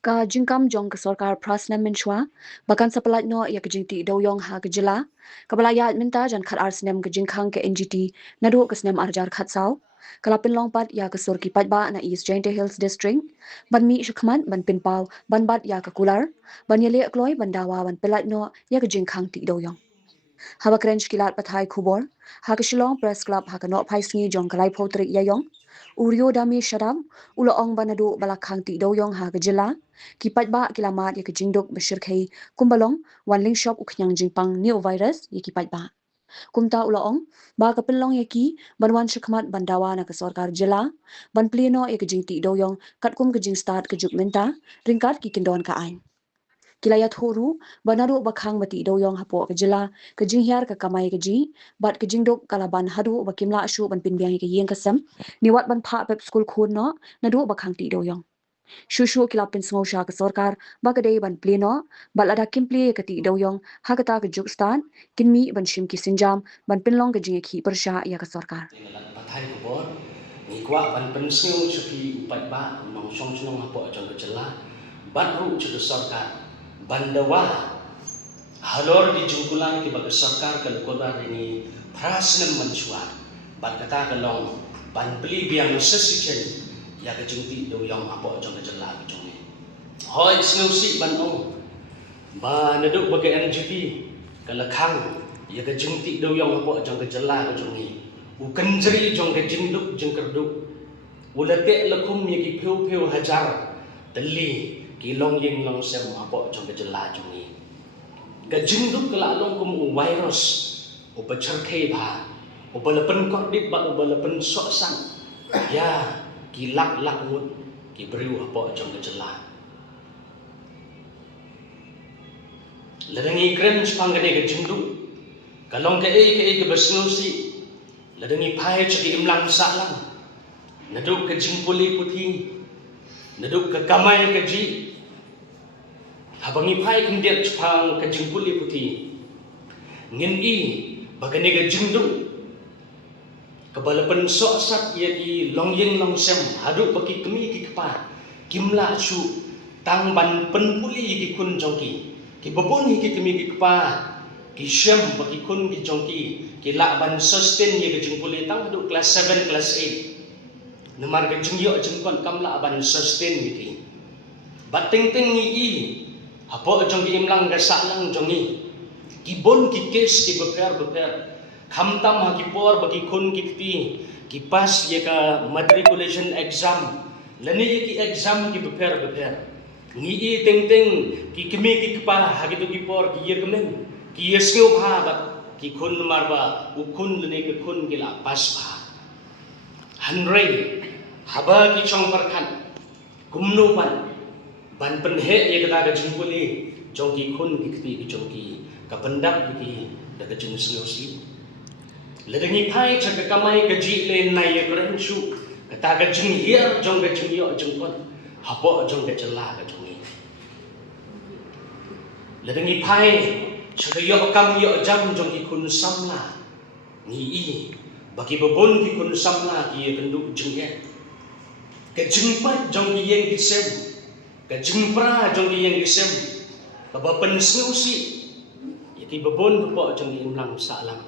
Ka jingkam jong ke sorkar prasna menchua bahkan sepelat no ya ke jingti doyong ha ke jela kabalaya minta jan khat arsnem ke jingkhang ke NGT nadu ke snem arjar khat sau kala pinlong pat ya ke sorki pat ba na East Jaintia Hills District ban mi shukman ban pinpau ban bat ya ke kular ban yele kloi ban dawa ban pelat no ya ke jingkhang ti doyong haba krench kilat pathai khubor ha ke Shillong Press Club ha ke no phai sngi jong kalai photri yayong Uryo dami shadam ulo ong banadu balakhang ti doyong ha ke jela kipat ba kilamat ya ke jingdok beshirkhei kumbalong wanling shop ukhyang jingpang new virus ya kipat ba kumta ulo ong ba ka pinlong ya ki banwan shikmat bandawa na ke sarkar jela ban pleno ya ke jingti doyong katkum ke jing start ke juk menta ringkat ki kindon ka ain kilaya thoru banaru bakhang mati doyong hapo ke jela ke jinghyar ka kamai ke ji bat ke jingdok kalaban hadu bakimla ashu ban pinbyang ke yeng kasam niwat ban pha pep school khun no nadu bakhang ti doyong shushu kilapin sngosha ke sarkar bakadei ban pleno balada kimple ke ti doyong hagata ke juk stan kinmi ban shim ki sinjam ban pinlong ke jingi khi persha ya ke sarkar Pathai kubor ni kwa ban pensiu sepi upat ba mong song sunong hapo jong kejela batru cudu sarkar bandawa halor di jungkulang ki bagi sarkar kalkolar ini prasnem mensuar bat kata kalong ban beli biang sesichen ya ke jungti doyong hapo jong kejela jong ni hoi snusi ban ong ba naduk bagi NGP kalakhang ya ke jungti doyong hapo jong kejela jong ni ukan jeri jong ke jingduk jeng kerduk ulate lakum ye ki pheu pheu hajar tali ki long yeng long sem apo jong ke jela jong ni ke jingduk kala long kum virus u bachar khei ba u balapan kordit ba u balapan sok sang ya ki lak lak mut ki briu apo jong ke jela ladangi krem spangane ke jingduk kalong ke besnusi ladangi pai ceki imlang salang naduk ke jingpuli putih naduk ke kamai ke ji habangi pai kendiat cepang ke jingpuli putih ngin i bagani ke jingdu kebalapan sok sat ia di long yeng long sem haduk bagi kemi ki kepa kimla su tang ban penpuli ki kun jongki ki babon ki kemi ki kepa ki syam bagi kun ki jongki ki lak ban sustain ye ke jingpuli tang haduk kelas 7 kelas 8 nemar ke jingyo jengkon kam lak ban sustain ye ki bating ting ni i hapo jongki imlang ga salang jongi ki bon ki kes ki beper khamtam ha ki por bagi kun ki ti ki pas ye ka matriculation exam lani ye ki exam ki beper ngi i ting ki kemi ki pa ha ki tu ki por ki ye kemen ki ye skeu bha bat ki kun marba ukun lani ke kun ki la pas bha hanrei haba ki chong parkhan kumno ban penhe ye kata ke jingpuli jongki kun ki kti ki jongki ka pendak ki daga jing snosi ledengi pai chaka kamai ke ji le nai ye kren su kata ke jing hier jong ke jing yo jing kon hapo jong ke jela ke jongi ledengi pai chaka yo kam yo jam jongki kun samla ni i bagi babon ki kun samla ki ye kenduk jing ye ke jing pat jongki yeng ki sem ke jingpra jong yang disem baba pensiusi yaki babon po jong imlang salam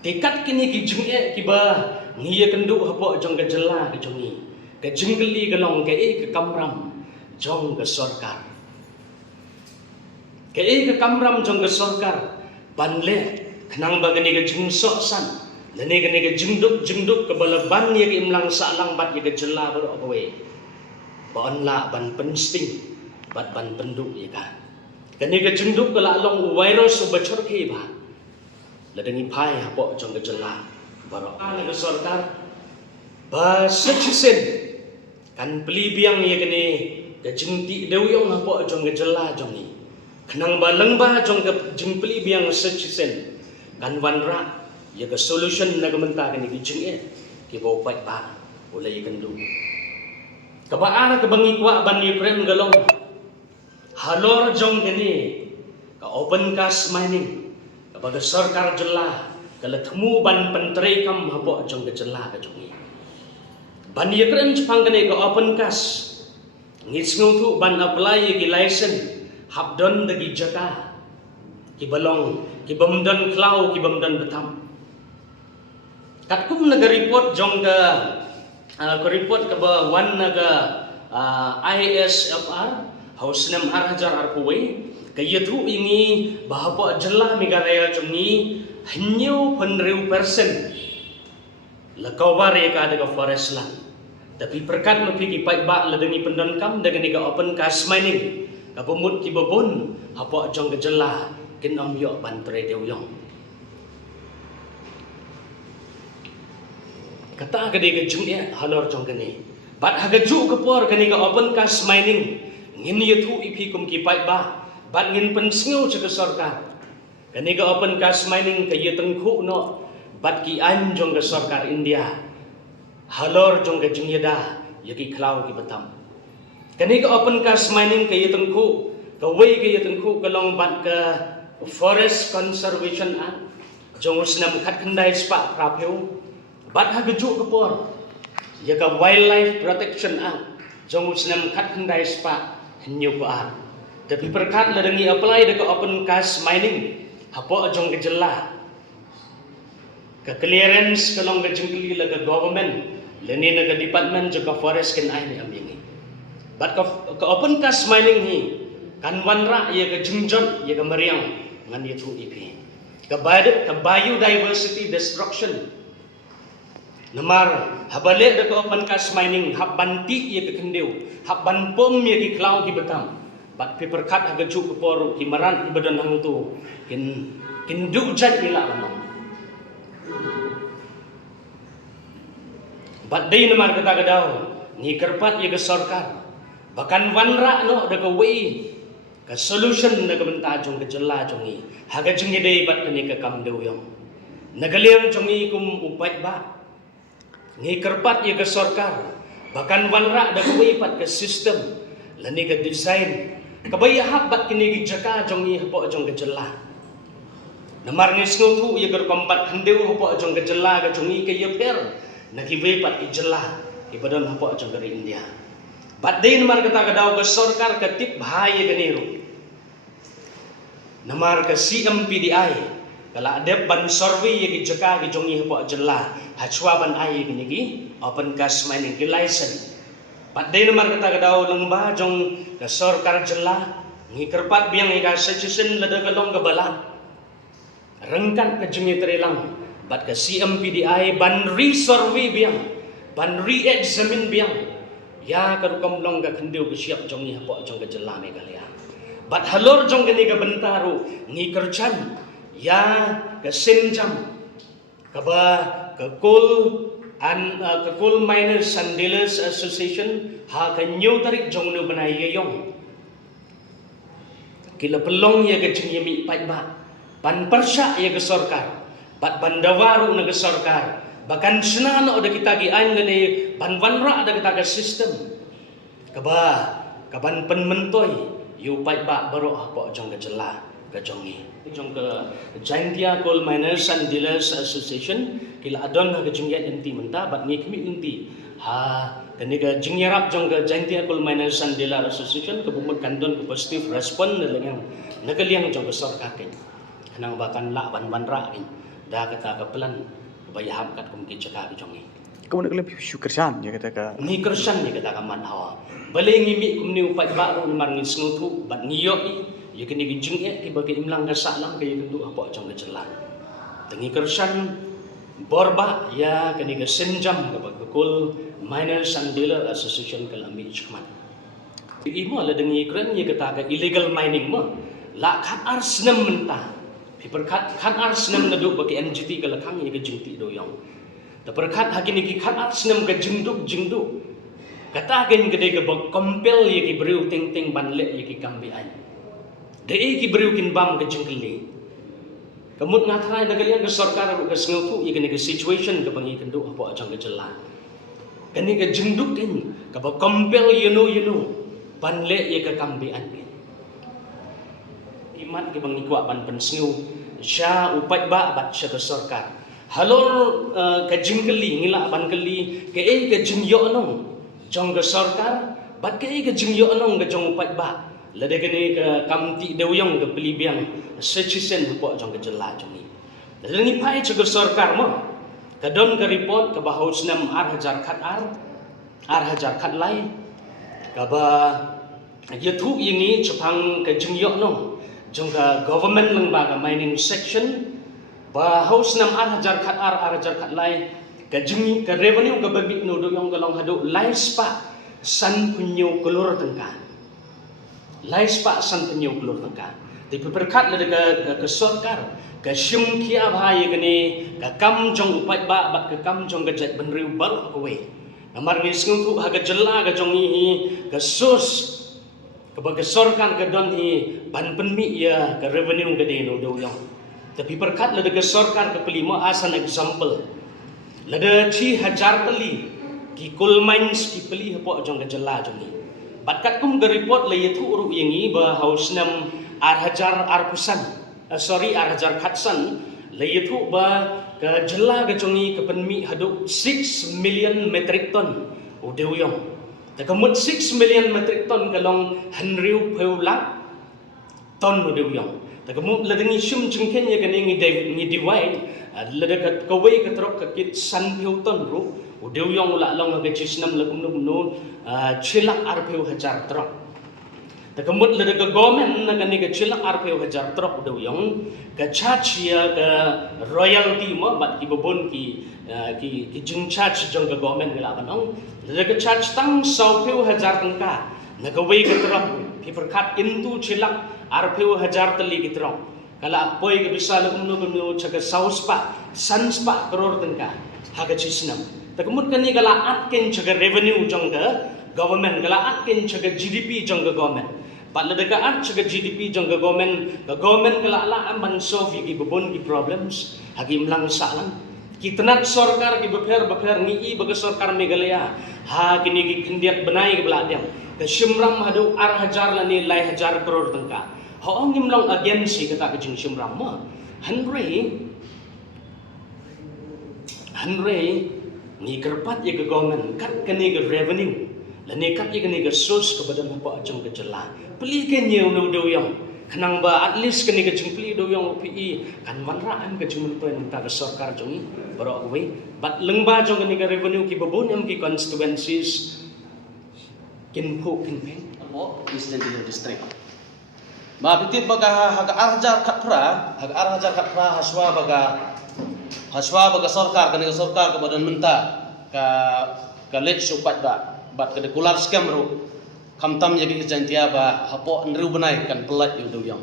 tekat kini ki jingye ki ba ngiye kendu hapo jong ke jela ke jongi ke jinggeli galong ke ke kamram jong ke sarkar ke kamram jong ke sarkar banle khnang bagani ke jingsok san lene ke jingduk ke balaban ye ke imlang salang bat ye ke jela baro awe ban la ban pensting bat ban penduk ye ka kani ke jingduk kala long virus bachor ke ba ladangi pai hapo jong ke jela baro ala ke sarkar ba seksen kan beli biang ye kani ke jingti dewyong hapo jong ke jela jong ni khnang ba lengba jong ke jing beli biang seksen kan wanra ye ke solution na ke menta kani ke jing ke bo pat ba oleh ye kendu kabaan ke bangi kwa ban ni prem galong halor jong gani ka open cast mining kabaga sarkar jela kala thmu ban pentrei kam hapo jong ke jela ka jongi ban ye krem chpang gani ka open cast Ngitsngu tu ban apply ki license habdon dagi jaka ki balong ki bamdan klau ki bamdan betam. Katkum naga report jong ka report ka ba wan naga ISFR haus nem arhajar arpuwe kaya tu ini bahapa jelah migaraya jongi hanyo penriu persen lakawar ya ka daga forest land. Tapi perkat mapiki pai ba ladangi pendonkam daga ni ka open cast mining ka pemut ki babon hapa jong gejela kin om yo ban tre deuyong. Kata ka di jung ya halor jong kani. Bat haga ju ka por kani ka open cast mining ngin ye thu ipi kum ki pai ba bat ngin pensngu cha ka sarkar. Kani ka open cast mining ka ye tengku no bat ki an jong ka sarkar India. Halor jong ka jingyada yaki klau ki batam. Kani ka open cast mining ka ye tengku ka wei ka ye tengku ka long bat ka forest conservation act jong usnam khat khandai spa prapeu bat ha gaju ka por ya ka wildlife protection act jong usnam khat khandai spa hanyo pa. Tapi perkat ladangi apply ka open cast mining hapo jong ka jela ka clearance ka long ka jingli la ka government leni na ka department jo ka forest ken ai ni ambingi. Bat ka open cast mining hi kan wanra ya ka jingjot ya ka mariang ngan ye thu ipi ka biodiversity destruction namar habale da ka open cast mining habbanti ya ka kendeu habban pom ya ki klau ki betam bat paper cut aga ju ko poru ki maran ibadan hang tu kin du jat ila lamang bat dei namar kata gadau ni kerpat ya ka sarkar bahkan wanra no da ka wei ka solution na kabenta jong ka jela jongi haga jongi dei bat kani ka kam deuyong nagaliang jongi kum upat ba ngi kerpat ya ka sarkar bahkan wanra da ka wei pat ka system lani ka design kabaya habat kini gi jaka jongi hapo jong ka jela namar ngi snu tu ya ka kompat khandeu hapo jong ka jela ka jongi ka ye per nagi wei pat ki jela ibadon hapo jong ka India bat dei namar kata kadau ka sarkar ka tip bhai ka niru namar ka CMPDI kala adep ban survey ye ki jaka ki jongi hapo jela hachwa ban ai ki nigi open cast mining ki license bat dei namar kata kadau lengba jong ka sarkar jela ngi kerpat biang ka suggestion lada ka long ka bala rengkan ka jongi terelang bat ka CMPDI ban re-survey biang ban re-examine biang ya karukam long ka khendeu ka siap jongi hapo jong ka jela Meghalaya bat halor jong kani ka bentaru ngi kerjan ya ka senjam ka ba ka coal miners and dealers association ha ka new tarik jong no banai yong kila pelong ya ka jingyami pai ba ban persya ya ka sarkar bat bandawaru na ka sarkar bahkan senano ada kita gi an ngani ban wanra ada kita ka system kaba kaban penmentoy yu pai ba baro hapo jong ka jela ka jongi jong ka Jaintia Coal Miners and Dealers Association kila adon ka jingyat enti menta bat ngi kmi enti ha kani ka jingyarap jong ka Jaintia Coal Miners and Dealers Association ka bumut kandon ka positive respond na lang nagaliang jong ka sarkar ken kanang bakan la ban wanra ken da kata ka plan bayaham kat kum ki jaka ka jongi Kau nak lebih syukursan ya kata ka. ni kersan ni kata ka man hawa bale ngi mi kum ni upai ba ro mar ngi snutu bat ngiyo ni ya kini gijing e ki bagi imlang ka salang kay kendu apa jong ka jelan tengi kersan borba ya kini ka senjam ka bagkul miners and dealer association kalami chman imo la dengi kren ya kata ka illegal mining mo la khat ars nem menta piper khat ars nem nadu bagi NGT ka lakhang ya ka jingti doyong ta perkhat hakini ki khat ars nem ka jingduk kata gen gede ka bag compel ya ki breu ting ting banle ya ki kambi ai dei ki breu kin bam ka jingli kamut ngathrai nagalian ka sarkar ka sngotu ya kini ka situation ka bangi kendu apa ajang ka jela kani ka jingduk din ka bag compel you know banle ya ka kambi ai iman ki bangi kwa ban pensngu sya upat ba bat sya ka sarkar halor ka jingli ngila ban kali ka jingyo no jong ka sarkar bat ke ga jingyo anong ga jong pat ba lada gani ka kamti dewyong ga pelibiang secisen po jong ga jela jong ni lada ni pai chugur sarkar mo kadon ga report ka bahaus nam ar hajar khat lai ka ba yathu yingi chapang ka jingyo anong jong ga government lang ba ga mining section bahaus nam ar hajar khat lai ka jingi ka revenue ka babi no do yung galong hado lai spa san punyo kolor tengka lai spa san punyo kolor tengka di perkat le ka sarkar ka shim kia bhai gani ka kam jong upai ba bat ka kam jong gajat benriu bal ko we namar ni sing tu ha ga jela ga jong hi ka sus ka ba ka sarkar ka don hi ban penmi ya ka revenue ga de no do yung tapi perkat le ka sarkar ka pelima as an example lada 6,000 kali ki coal mines ki peli hapo jong gajala jong ni batkat kum ga report le yathu ru yangi ba haus nam ar hajar khatsan le yathu ba ka jala ga jong ni ka penmi hadu 6 million metric ton o dewyong ta kamut 6 million metric ton kalong hanriu peula ton o dewyong ta kamut ladangi shum jingken ya gani ngi divide lada ka kawai ka trok ka kit san phiu ton ru udeu yong la long ga chisnam la kum no chilak ar phiu hajar trok ta kamut lada ka government na gani ka chilak ar phiu hajar trok udeu yong ka chachia ka royalty mo bat ki bobon ki jing chach jong ka government la banong lada ka chach tang sau phiu hajar tangka na kawai ka trok phi perkhat into chilak ar phiu hajar tali ki trok kala poi ke bisa lakum no chaga saus pa sans pa crore tengka haga chisnam takmut kani kala atken chaga revenue jongga government kala atken chaga GDP jongga government patla daga at chaga GDP jongga government kala la amban solve ki bobon ki problems hagi mlang salam ki tenat sarkar ki befer ni baga sarkar Meghalaya ha kini ki khindiat banai ke bladem ke shimram hadu ar hajar lani lai hajar crore tengka ho ngim long agency kata ke jing shimram ma hanre ni kerpat ye ke government kat kani ke revenue lani kat ye kani ke source ke badan apa jong ke jela peli ke nyeu no do yang kanang ba at least kani ke jing peli do yang pi kan manra am ke jing pen ta ke sarkar jong baro we bat lengba jong kani ke revenue ki babon am ki constituencies kin pen abo Eastern district ma pitit baga haga arhajar khatpra haswa baga sarkar kani sarkar ke badan menta ka let supat ba bat ke kular scam ru khamtam yagi jantia ba hapo nru banai kan pelat yu do yang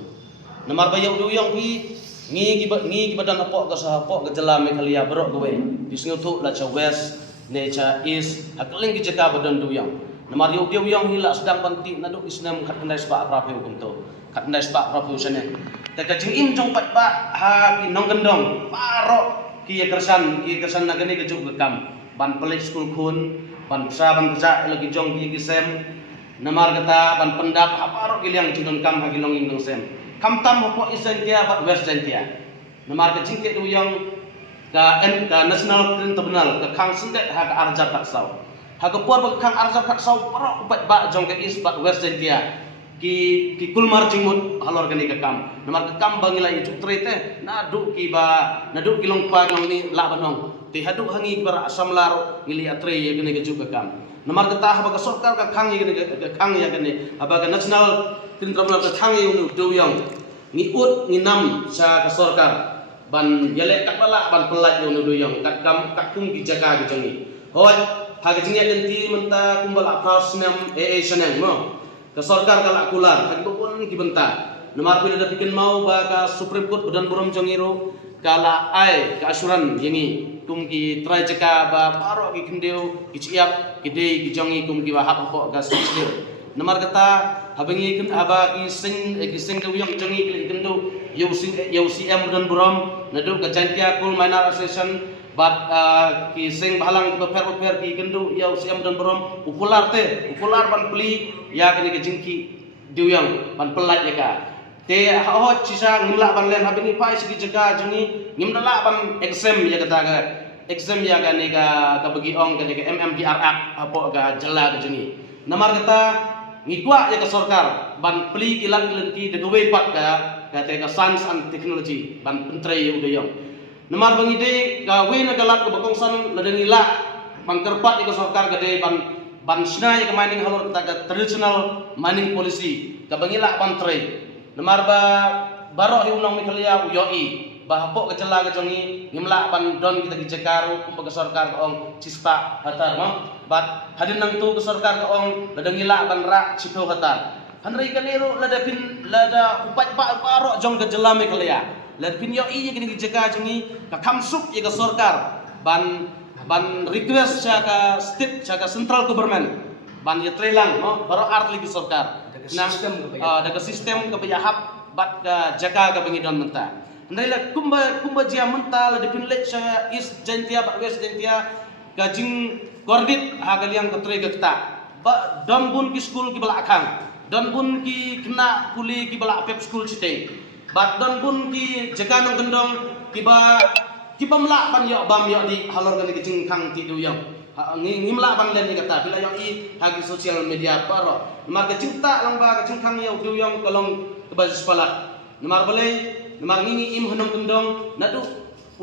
namar ba yu do yang pi ngi ki badan hapo ka sa hapo ke jela Meghalaya berok gowe disngu tu la cha west ne cha east hakling ki jaka badan do yang namar yu do yang hi la sedang panti nadu isnam khat kandai spa pra phu kum to kat nas pak profesional ta ka jing im jong pat ba ha ki nong gendong paro ki kersan nagani ke juk kam ban pelik school kun ban kerja lagi jong ki sem namar kata ban pendap ha paro ki liang jing kam ha ki long im sem kam tam ho isen dia bat west dia namar ke jing ke du yang ka national tribunal ka khang sindet ha ka arjar tak sau ha ka por ba khang arjar tak sau paro pat ba jong ke is bat west dia ki kulmar jingmut halor gani ka kam namar ka kam bangila itu trete na du ki long pa long ni la banong ti hadu hangi bara asam lar ngili atre ye gani ka ju ka kam namar ka ta ba ka sarkar ka khang ye gani ka khang ya gani aba ka national tribunal ka khang ye unu do yang ni ut ni nam sa ka sarkar ban yale kat bala ban pelat unu do yang kat kam kat kum ki jaga ki jongi hoi ha ka jingya ganti menta kumbal apras nam senang mo ke sarkar kala kular hagi bopon ki benta namar pila da bikin mau ba ka Supreme Court badan buram jongiro kala ai ka asuran yengi kum ki trai jaka ba paro ki kendeu ki ciap ki dei ki jongi kum ki ba hak ko ga sisir namar kata habangi kin aba ki sing de yang jongi ki kendeu yau CM badan buram nadu ka jantia kul minor association bat ki sing balang ki per ki kendu yau siam dan berom ukular ban peli ya kini ke jingki diuyang ban pelat ya ka te ho cisa ngimla ban len habini pai sigi jaga jungi ngimla ban exam ya kata ga exam ya ka ni ka bagi ong ka ni ka MMPR app apa ga jela ka jungi Namar kata ngikwa ya ke sorkar ban peli kilan kelenti de gawe pat ka science and technology ban pentre yu de yong. Namar bangide ka we na galat ke bakongsan ladeng ila ban kerpat ya ke sorkar gade ban sina ya ke mining halor kata ka traditional mining policy ka bangila ban tre. Namar ba barok hi unang mikalia uyoi bahapok kecela kejongi ngimla pan don kita gijekaru kumpa ke sorkar ke ong cista hatar mo bat hadin nang tu ke sorkar ke ong ladang ngila pan rak cipo hatar hanrai kanero lada upat pak barok jong ke jela mikalia lada pin yo iya kini gijeka jongi ka kamsup ye ke sorkar ban request ka state ka central government ban ye trelang mo barok art lagi sorkar daga sistem ke bayahap bat ka jaka ka bangidon mentah. Andailah kumba jia mental di pinlet sa east jentia bat west jentia gajing kordit hagaliang ketre gekta ba don bun ki school ki bala akang don bun ki kena kuli ki bala pep school cite bat don bun ki jaga nang gendong ki ba melak ban yo bam yo di halor gani kecing kang ti du yang ngimla ban len ni kata bila yo i hagi sosial media paro mar ke cinta lang ba kecing kang yo du yang kolong ke basis palat nomor boleh namar ngingi im hanong kendong nadu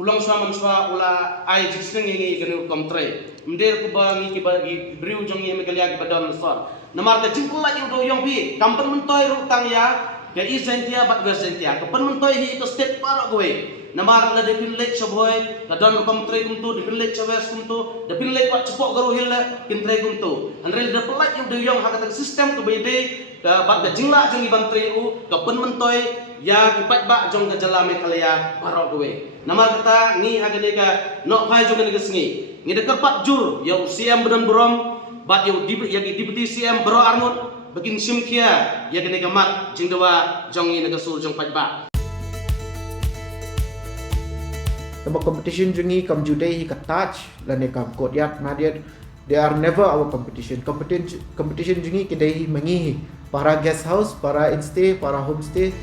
ulang suaman sua ula ai jisneng ngingi genu komtre mder ku bangi ki bagi briu jong yeme kalia ki badon sor namar ka jingkula yu do yong pi kampen mentoy rutang ya ke isentia bat versentia ke pen mentoy hi to state para gowe namar la de pinlet choboy ka don komtre kumtu de pinlet chawes kumtu de pinlet wat cepok garu hil kintre kumtu anrel de pelat yu do yong hakata sistem ke bede ka bat de jingla jong iban tre u ke pen mentoy ya kipat bak jong ke jala mekalaya barok kowe namar kata ni agane ka nok phai jong ke sengi ngi de kerpat jur ya CM bedan brom bat ya deputy CM bro armut begin simkia ya gane ka mat jing dewa jong ni ke sur jong pat bak Tapi competition jungi kam jude hi ka touch lane kam kodyat madiat they are never our competition jungi kedai mengi para guest house para instay para homestay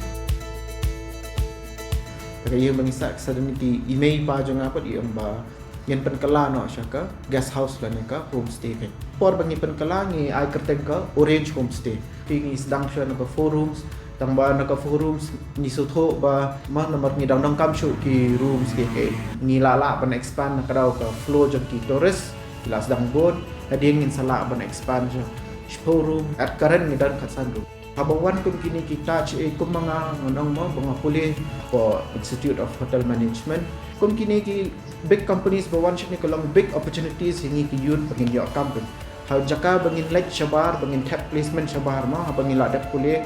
kaya mengisak sedemi ki email pa jong apa di amba yen penkala no syaka guest house la ka homestay kan por bangi penkala ngi ai kerten ka orange homestay pingi sedang sya no forums tambah na ka forums ni sotho ba mah nomor ni dang kam shu ki rooms ke ni lala ban expand na kadau ka flow jong ki tourist kila sedang board hading in sala ban expand jo showroom at current ni dan katsandu Habawan kum kini kita kum mga ngonong mo mga puli po Institute of Hotel Management kum kini ki big companies bawan shini kolong big opportunities hingi ki yun bangin yo company how jaka bangin like shabar bangin tap placement shabar mo bangin ladak puli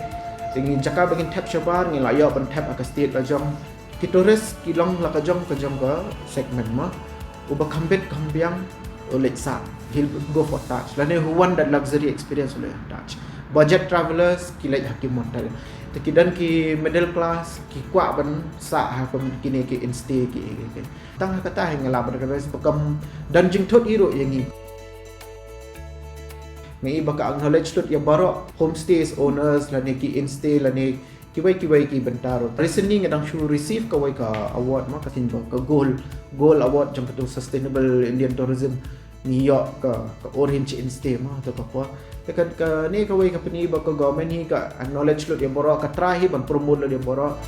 hingi jaka bangin tap shabar ngi layo ban tap aka state lajong ki tourist ki long la ka jong ka segment mo uba kambet kambiang oleh sa he'll go for touch lane who want that luxury experience oleh touch budget travelers kilai hakim modal tekidan ki middle class ki kwa ban sa ha pem kini ki instay ki tang kata hang la ban ka bekam dan jing thot iro yangi ngai baka acknowledge tot ya baro homestays owners lane ki instay lane ki ki bentaro recently ngadang should receive ka wai ka award ma katin ka gold award jang ka sustainable Indian tourism New York ka orange instay ma to ka tekan ka ni ka way company ba ka government hi ka acknowledge lo dia boro ka trahi ban promote lo dia boro